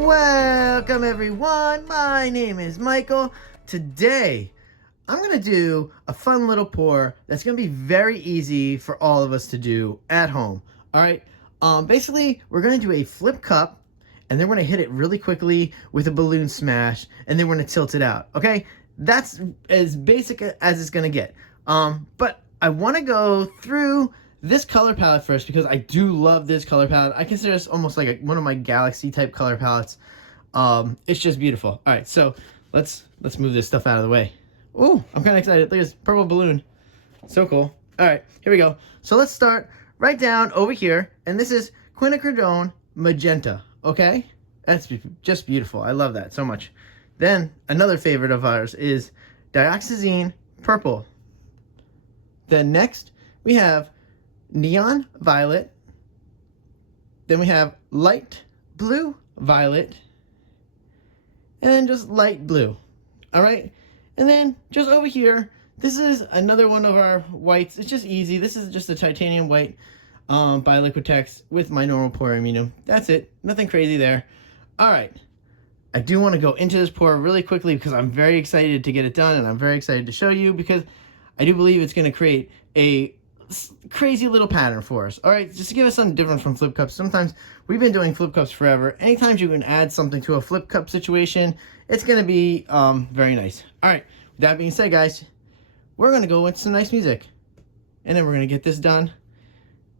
Welcome everyone, my name is Michael. Today, I'm going to do a fun little pour that's going to be very easy for all of us to do at home. Alright, basically, we're going to do a flip cup, and then we're going to hit it really quickly with a balloon smash, and then we're going to tilt it out, okay? That's as basic as it's going to get. But I want to go through this color palette first because I do love this color palette. I consider this almost like one of my galaxy type color palettes. It's just beautiful. All right, so let's move this stuff out of the way. Ooh, I'm kind of excited. Look at this purple balloon. So cool. All right, here we go. So let's start right down over here, and this is quinacridone magenta. Okay, that's just beautiful. I love that so much. Then another favorite of ours is dioxazine purple. Then next we have neon violet. Then we have light blue violet. And then just light blue. All right. And then just over here, this is another one of our whites. It's just easy. This is just a titanium white by Liquitex with my normal pouring medium. That's it. Nothing crazy there. All right. I do want to go into this pour really quickly because I'm very excited to get it done, and I'm very excited to show you because I do believe it's going to create a crazy little pattern for us. All right, just to give us something different from flip cups. Sometimes we've been doing flip cups forever. Anytime you can add something to a flip cup situation, it's going to be very nice. All right, with that being said, guys, we're going to go with some nice music, and then we're going to get this done.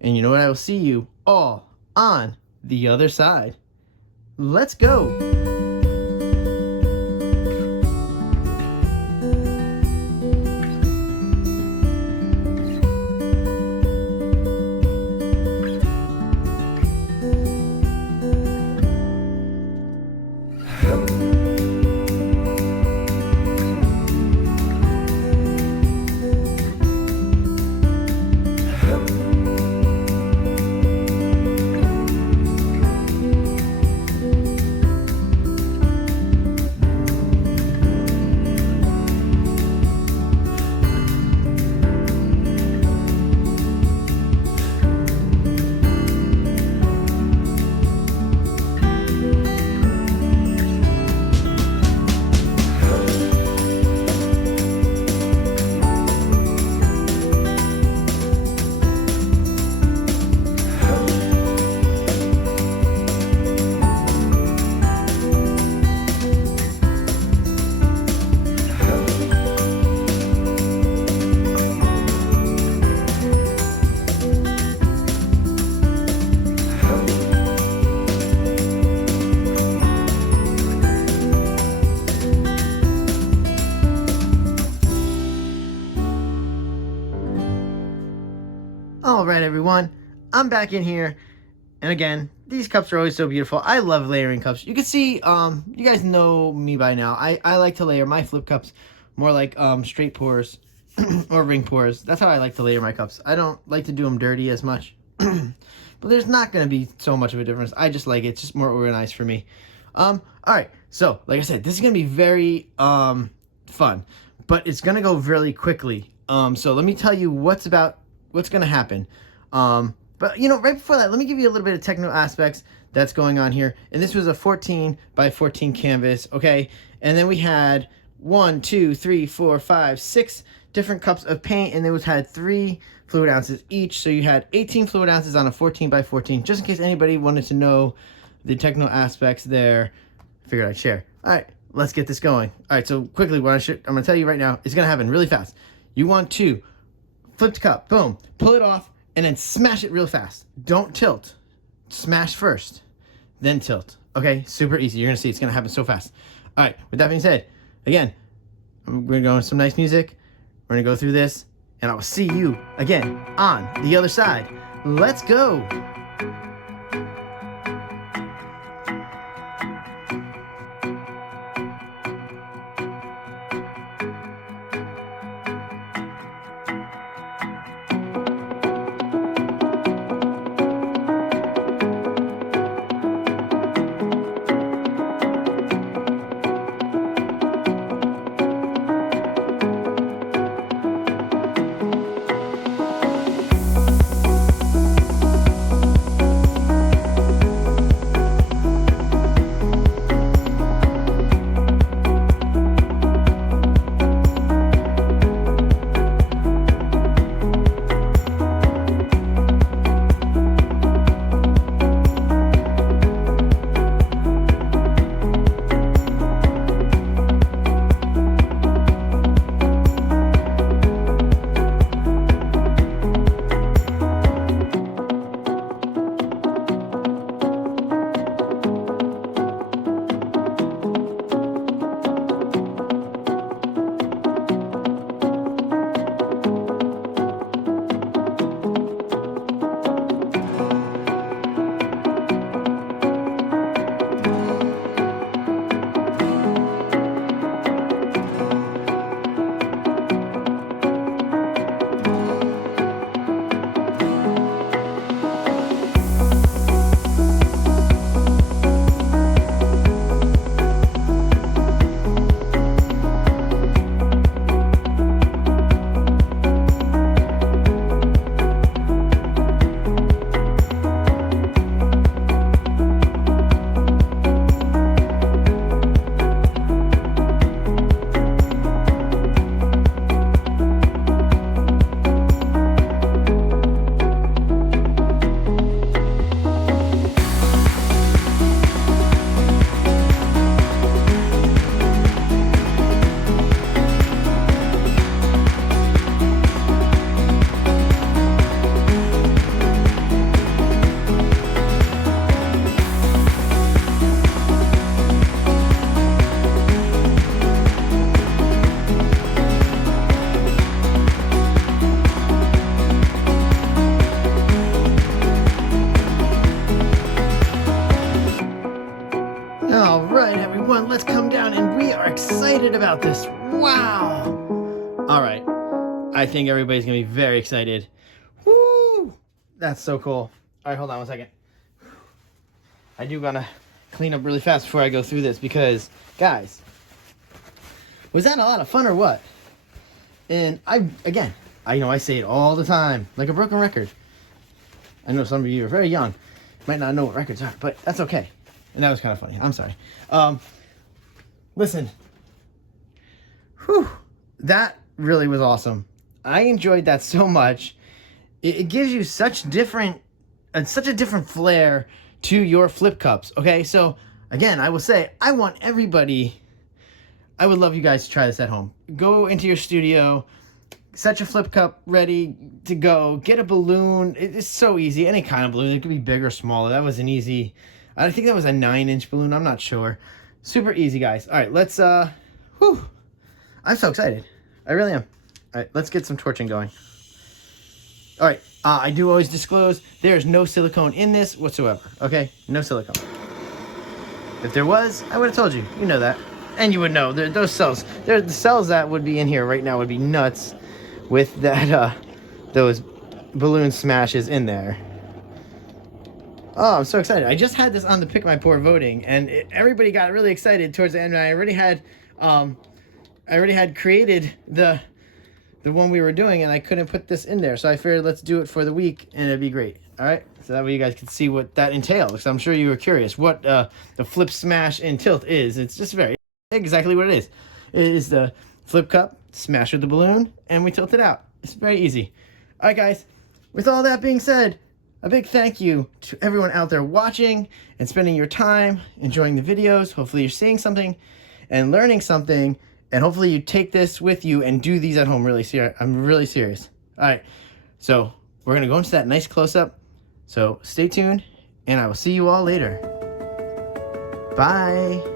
And you know what? I will see you all on the other side. Let's go. All right, everyone, I'm back in here, and again, these cups are always so beautiful. I love layering cups. You can see, you guys know me by now. I like to layer my flip cups more like straight pours or ring pours. That's how I like to layer my cups. I don't like to do them dirty as much, but there's not going to be so much of a difference. I just like it. It's just more organized for me. All right, so like I said, this is going to be very fun, but it's going to go really quickly. So let me tell you what's going to happen. But you know, right before that, let me give you a little bit of technical aspects that's going on here. And this was a 14 by 14 canvas, okay? And then we had 1, 2, 3, 4, 5, 6 different cups of paint, and those had 3 fluid ounces each. So you had 18 fluid ounces on a 14 by 14, just in case anybody wanted to know the technical aspects there. I figured I'd share. All right, let's get this going. All right, so quickly, what I'm going to tell you right now is going to happen really fast. You want to flip the cup, boom, pull it off, and then smash it real fast. Don't tilt. Smash first, then tilt. Okay, super easy. You're gonna see it's gonna happen so fast. All right, with that being said, again, I'm gonna go with some nice music. We're gonna go through this, and I will see you again on the other side. Let's go. All right, everyone, let's come down, and we are excited about this. Wow. All right, I think everybody's gonna be very excited. Woo! That's so cool. All right, hold on 1 second. I do gotta clean up really fast before I go through this because, guys, was that a lot of fun or what? And I know I say it all the time, like a broken record. I know some of you are very young, might not know what records are, but that's okay. And that was kind of funny. I'm sorry. Listen. Whew. That really was awesome. I enjoyed that so much. It gives you such a different flair to your flip cups. Okay, so again, I will say, I would love you guys to try this at home. Go into your studio, set your flip cup ready to go, get a balloon. It's so easy, any kind of balloon. It could be big or small. That was an easy, I think that was a 9-inch balloon, I'm not sure. Super easy, guys. All right, let's, whew. I'm so excited. I really am. All right, let's get some torching going. All right, I do always disclose, there's no silicone in this whatsoever, okay? No silicone. If there was, I would have told you. You know that. And you would know, those cells, the cells that would be in here right now would be nuts with that, those balloon smashes in there. Oh, I'm so excited. I just had this on the Pick My Pour voting, and everybody got really excited towards the end. I already had created the one we were doing, and I couldn't put this in there. So I figured let's do it for the week, and it'd be great. All right? So that way you guys can see what that entails. Because I'm sure you were curious what the flip, smash, and tilt is. It's just exactly what it is. It is the flip cup, smash with the balloon, and we tilt it out. It's very easy. All right, guys. With all that being said, a big thank you to everyone out there watching and spending your time enjoying the videos. Hopefully you're seeing something and learning something, and hopefully you take this with you and do these at home. I'm really serious. All right, so we're going to go into that nice close-up. So stay tuned, and I will see you all later. Bye.